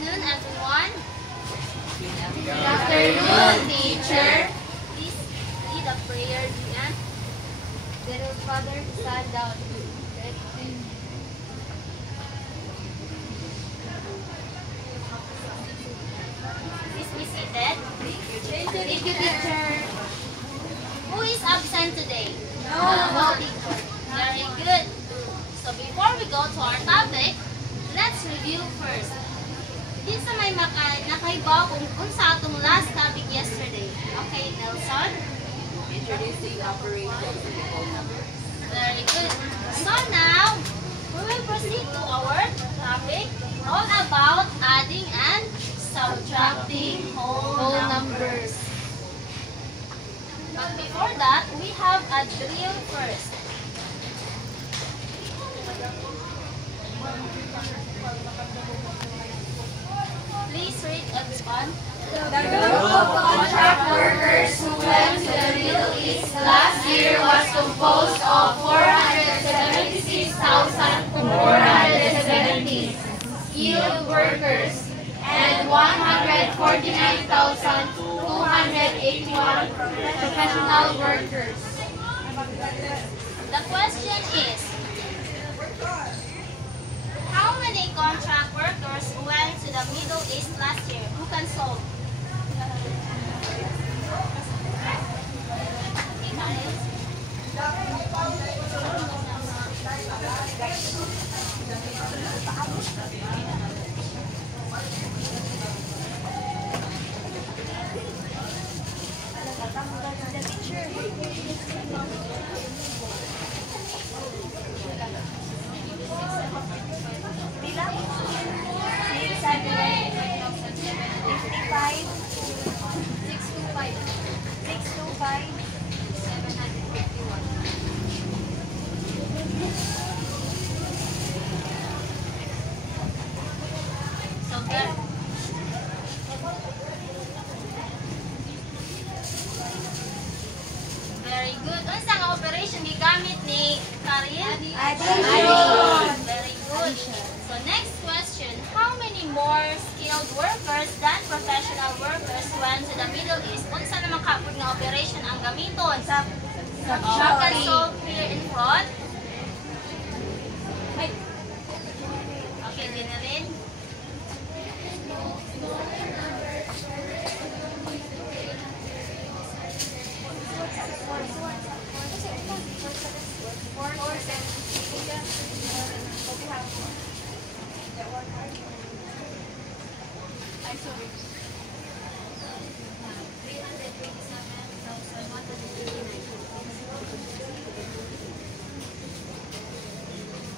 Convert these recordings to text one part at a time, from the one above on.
afternoon, everyone. Good afternoon, teacher. Please lead a prayer, Gian. Little Father, stand down. Please be seated. Thank you, teacher. Who is absent today? No. Teacher. Very good. So before we go to our topic, let's review first. Din sa may nakaibaw kung unsa atong last topic yesterday. Okay, Nelson? Introducing operations in the whole number. Very good. So now, we will proceed to our topic all about adding and subtracting whole numbers. But before that, we have a drill first. Please read everyone. The group of contract workers who went to the Middle East last year was composed of 476,470 skilled workers and 149,281 professional workers. The question is, how many contract workers went to the Middle East last year? Who can solve? Very good. Unsa ang operation gigamit ni Karin? Addition. Very good. So next question, how many more skilled workers than professional workers went to the Middle East? Unsa naman kapud nga operation ang gamiton? You can solve here in front. Okay, Dinelin.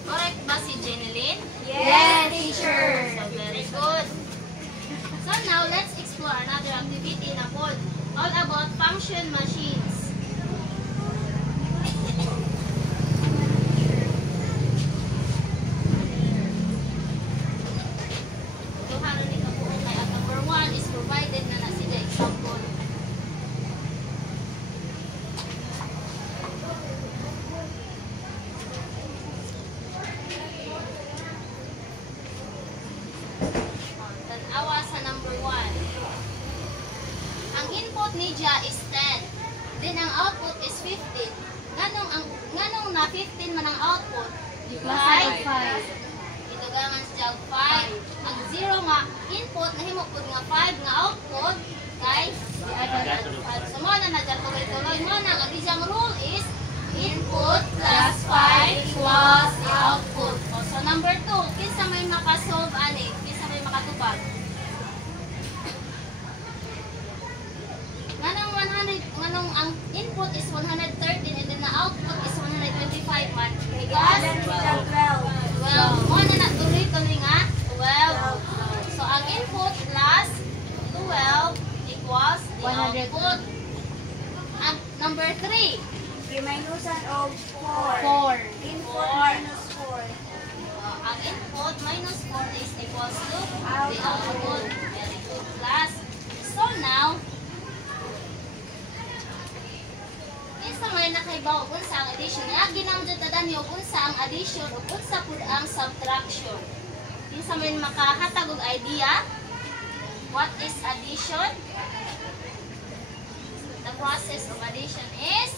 Correct ba si Jeneline? Yes, teacher. So, very good. So now, let's explore another activity na po all about function machines. Tuharan ni kabuo kay at number 1 is provided na si the example. Tanawa sa number 1. Ang input niya is 10. Then ang output is 15. Nganong na 15 man ang output? Divide. Itugangan sa 5. Ang 0 nga input nahimo pud nga 5 nga output kay so mo na tuloy-tuloy mo na ang isang rule is input plus 5 equals the output. So number 2, kinsa may makasolve ani? Kinsa may makatubag? Nganong ang input is 113 and then the output is 125 man. Because 12. Mo na tuloy-tuloy nga 12. So ang input plus 12 equals the output. Ang number 3. Minusan of 4. 4. Input minus 4. Ang input minus 4 is equals to the output. Very good, class. So now, kinsa may nakaibaw unsa ang addition? Ginamjud tadan niyo unsa ang addition ug unsa pud ang subtraction. Kinsa man makahatag og idea? What is addition? The process of addition is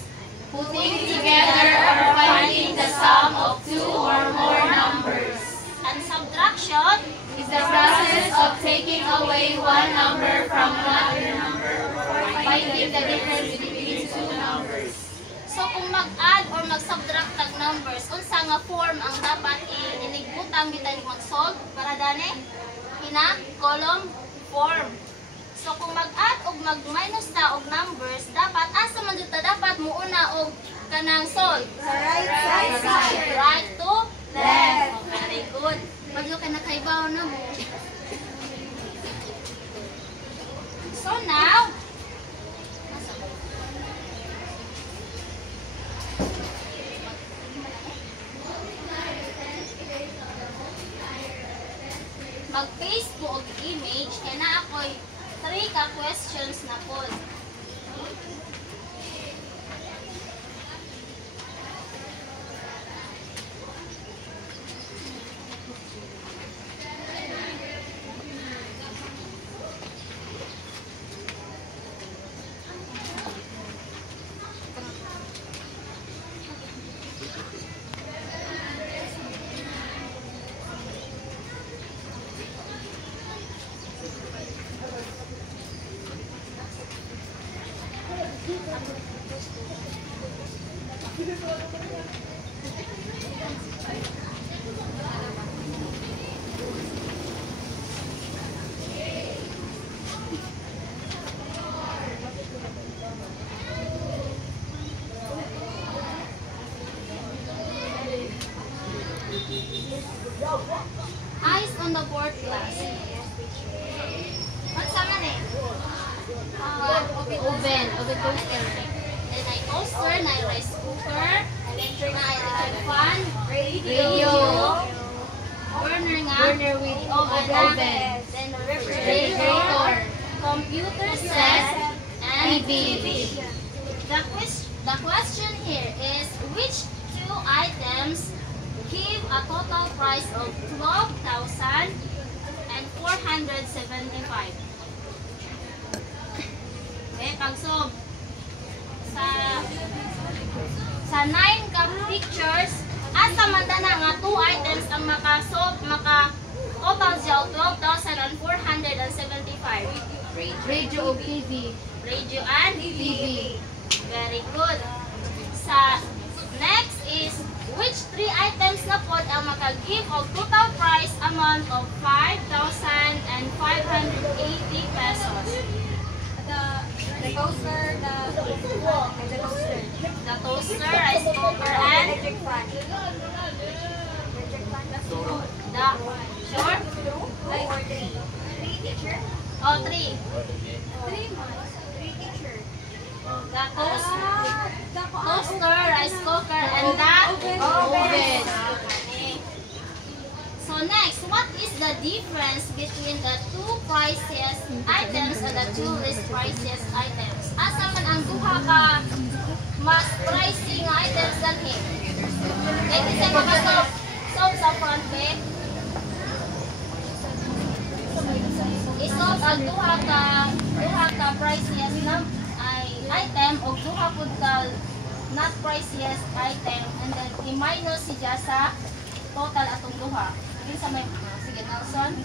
Putting together or finding the sum of two or more numbers. and subtraction. Is the process of taking away one number from another number or finding the difference between two numbers. So kung mag-add or mag-subtract tag numbers, unsa nga form ang dapat inigutang bitan mag-solve para dani? Ina column form. So kung mag-add og mag-minus ta og numbers, dapat asa man jud ta dapat muuna og kanang solve. Right Right to Left. Oh, very good. Padyo ka nakaibaw na mo. So now, mag-paste po og image kaya na ako'y 3 ka questions na po. Eyes on the board, class. What's man eh? Oven toaster. Then ay toaster, na rice cooker, electric fan, radio, burner with oven, then refrigerator, computer set, and TV. The question here is which two items give a total price of 12,475. Okay, pag-solve. Sa 9 ka pictures, asa man na nga 2 items ang maka-total siya 12,475. Radio o TV. Radio and TV. Very good. Sa next is which 3 items na pod ang maka-give of total price amount of 5,580 pesos? The toaster, The toaster, rice cooker, and electric fan. the sure? Like 3 teacher? Oh, 3. 3 months. 3 teacher. The toaster, rice cooker, and the Oven. Okay. So next, what is the difference between the 2 prices items and the 2 least prices items? Asa man ang duha ka mas pricing items dalhin? Kaya kasi makasolve sa front page. Isolve ang duha ka prices na item o duha pud ka not prices item and then i-minus siya sa total atong duha. Sa may sige Nelson.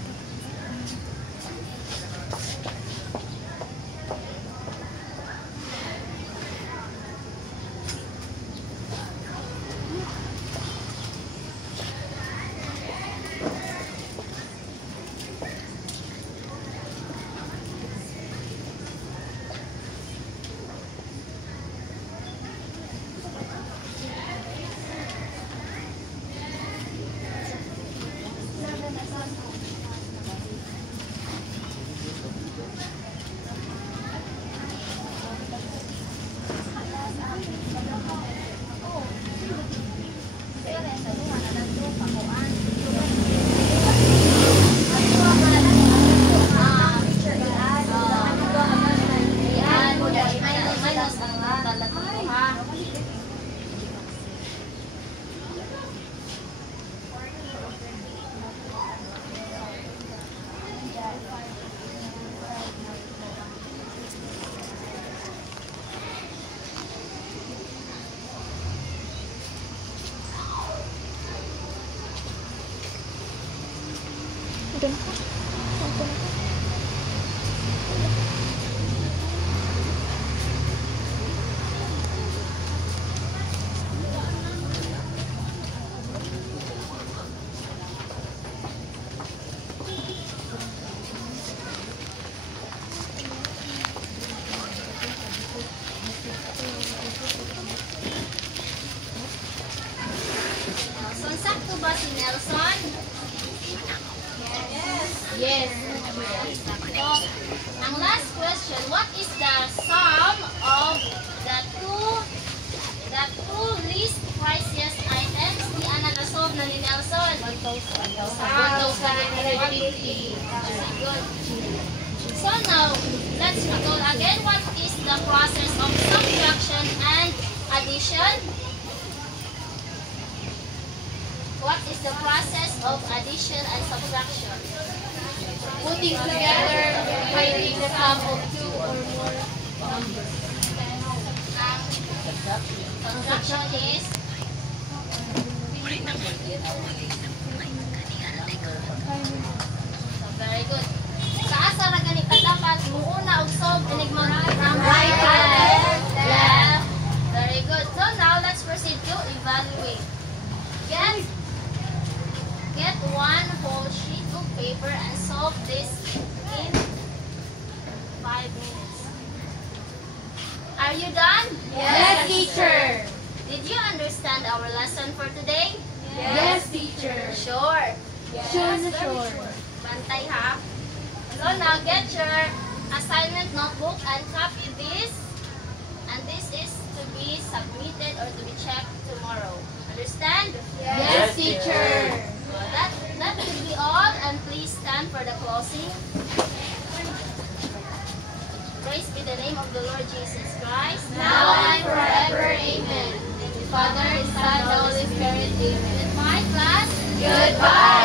Nelson, sakto ba si Nelson? Yes. So, ang last question, what is the sum of the two least priciest items? Di ana na-solve na ni Nelson. 1,150. Good. So now, let's recall again what is the process of subtraction and addition. What is the process of addition and subtraction? Putting together, finding the sum of two or more numbers. Ang subtraction is very good. Sa asa ra gani ka dapat muuna og solve inig mga Right hand, left. Very good. So now let's proceed to evaluate. Get one whole sheet of paper and solve this in 5 minutes. Are you done? Yes, teacher. Did you understand our lesson for today? Yes, teacher. Sure. Sure. Bantay ha. So now get your assignment notebook and copy this. And this is to be submitted or to be checked tomorrow. Understand? Yes, teacher. That will be all, and please stand for the closing. Praise be the name of the Lord Jesus Christ. Now and forever, amen. Father, Son, Holy Spirit, amen. Goodbye, class. Goodbye.